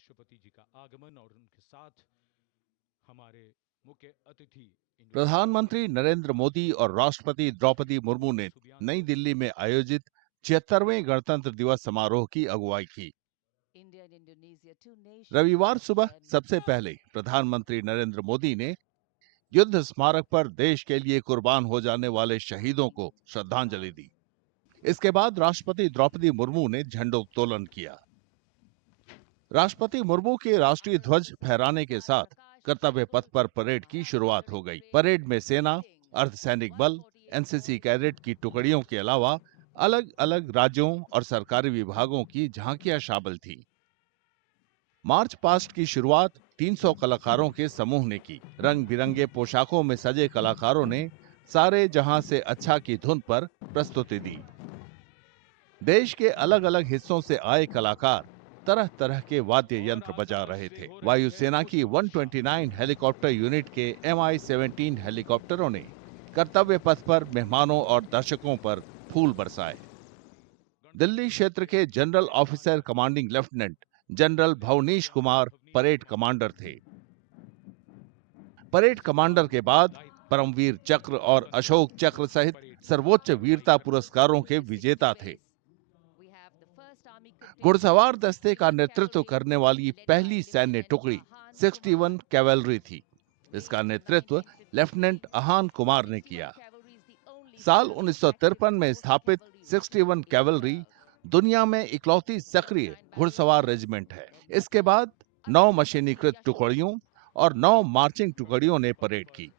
राष्ट्रपति जी का आगमन और उनके साथ हमारे मुख्य अतिथि प्रधानमंत्री नरेंद्र मोदी और राष्ट्रपति द्रौपदी मुर्मू ने नई दिल्ली में आयोजित 76वें गणतंत्र दिवस समारोह की अगुवाई की। रविवार सुबह सबसे पहले प्रधानमंत्री नरेंद्र मोदी ने युद्ध स्मारक पर देश के लिए कुर्बान हो जाने वाले शहीदों को श्रद्धांजलि दी। इसके बाद राष्ट्रपति द्रौपदी मुर्मू ने झंडोत्तोलन किया। राष्ट्रपति मुर्मू के राष्ट्रीय ध्वज फहराने के साथ कर्तव्य पथ पर परेड की शुरुआत हो गई। परेड में सेना, अर्धसैनिक बल, एनसीसी कैडेट की टुकड़ियों के अलावा अलग अलग राज्यों और सरकारी विभागों की झांकियां शामिल थीं। मार्च पास्ट की शुरुआत 300 कलाकारों के समूह ने की। रंग बिरंगे पोशाकों में सजे कलाकारों ने सारे जहां से अच्छा की धुन पर प्रस्तुति दी। देश के अलग अलग हिस्सों से आए कलाकार तरह तरह के वाद्य यंत्र बजा रहे थे। वायुसेना की 129 हेलीकॉप्टर यूनिट के Mi-17 हेलीकॉप्टरों ने कर्तव्य पथ पर मेहमानों और दर्शकों पर फूल बरसाए। दिल्ली क्षेत्र के general officer commanding lieutenant general Bhavnish Kumar parade commander थे। परेड कमांडर के बाद परमवीर चक्र और अशोक चक्र सहित सर्वोच्च वीरता पुरस्कारों के विजेता थे। घुड़सवार दस्ते का नेतृत्व करने वाली पहली सैन्य टुकड़ी 61 कैवेलरी थी। इसका नेतृत्व लेफ्टिनेंट अहान कुमार ने किया। साल 1953 में स्थापित 61 कैवेलरी दुनिया में इकलौती सक्रिय घुड़सवार रेजिमेंट है। इसके बाद 9 मशीनीकृत टुकड़ियों और 9 मार्चिंग टुकड़ियों ने परेड की।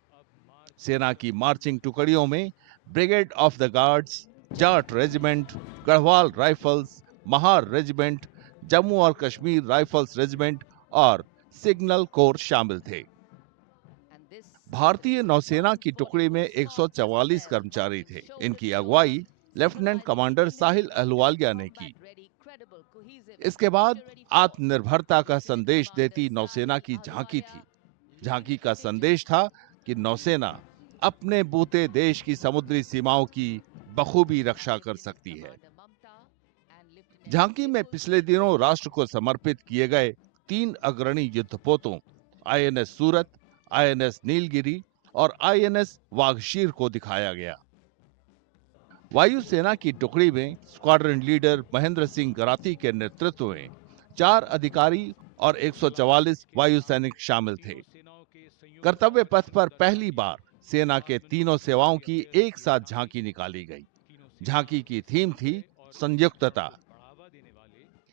सेना की मार्चिंग टुकड़ियों में brigade of the guards, Jat regiment, Garhwal rifles, Mahar regiment, Jammu और कश्मीर राइफल्स रेजिमेंट और सिग्नल कोर शामिल थे। भारतीय नौसेना की टुकड़ी में 144 कर्मचारी थे। इनकी अगुवाई लेफ्टिनेंट कमांडर साहिल अहलुवालिया ने की। इसके बाद आत्मनिर्भरता का संदेश देती नौसेना की झांकी थी। झांकी का संदेश था कि नौसेना अपने बूते देश की समुद्री सीमाओं की बखूबी रक्षा कर सकती है। झांकी में पिछले दिनों राष्ट्र को समर्पित किए गए 3 अग्रणी युद्धपोतों आईएनएस सूरत, आईएनएस नीलगिरी और आईएनएस वाघशीर को दिखाया गया। वायुसेना की टुकड़ी में स्क्वाड्रन लीडर महेंद्र सिंह गराती के नेतृत्व में 4 अधिकारी और 144 वायु सैनिक शामिल थे। कर्तव्य पथ पर पहली बार सेना के तीनों सेवाओं की एक साथ झांकी निकाली गई। झांकी की थीम थी संयुक्तता।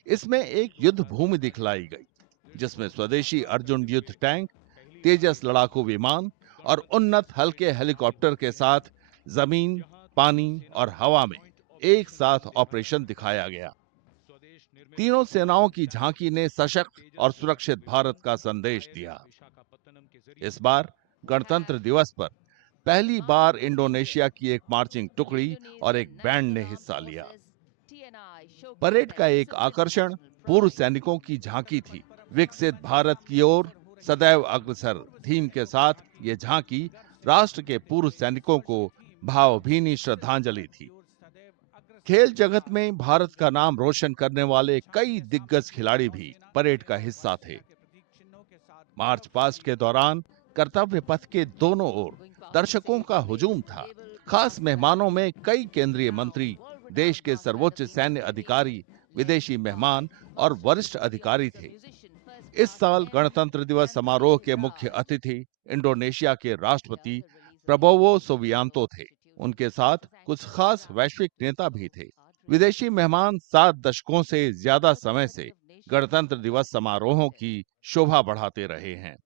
इसमें एक युद्ध भूमि दिखलाई गई, जिसमें स्वदेशी अर्जुन युद्ध टैंक, तेजस लड़ाकू विमान और उन्नत हल्के हेलीकॉप्टर के साथ जमीन, पानी और हवा में एक साथ ऑपरेशन दिखाया गया। तीनों सेनाओं की झांकी ने सशक्त और सुरक्षित भारत का संदेश दिया। इस बार गणतंत्र दिवस पर पहली बार इंडोनेशिया की एक मार्चिंग टुकड़ी और एक बैंड ने हिस्सा लिया। परेड का एक आकर्षण पूर्व सैनिकों की झांकी थी। विकसित भारत की ओर सदैव अग्रसर थीम के साथ ये झांकी राष्ट्र के पूर्व सैनिकों को भावभीनी श्रद्धांजलि थी। खेल जगत में भारत का नाम रोशन करने वाले कई दिग्गज खिलाड़ी भी परेड का हिस्सा थे। मार्च पास्ट के दौरान कर्तव्य पथ के दोनों ओर दर्शकों का हुजूम था। खास मेहमानों में कई केंद्रीय मंत्री, देश के सर्वोच्च सैन्य अधिकारी, विदेशी मेहमान और वरिष्ठ अधिकारी थे। इस साल गणतंत्र दिवस समारोह के मुख्य अतिथि इंडोनेशिया के राष्ट्रपति प्रबोवो सुबियांतो थे। उनके साथ कुछ खास वैश्विक नेता भी थे। विदेशी मेहमान 7 दशकों से ज्यादा समय से गणतंत्र दिवस समारोहों की शोभा बढ़ाते रहे हैं।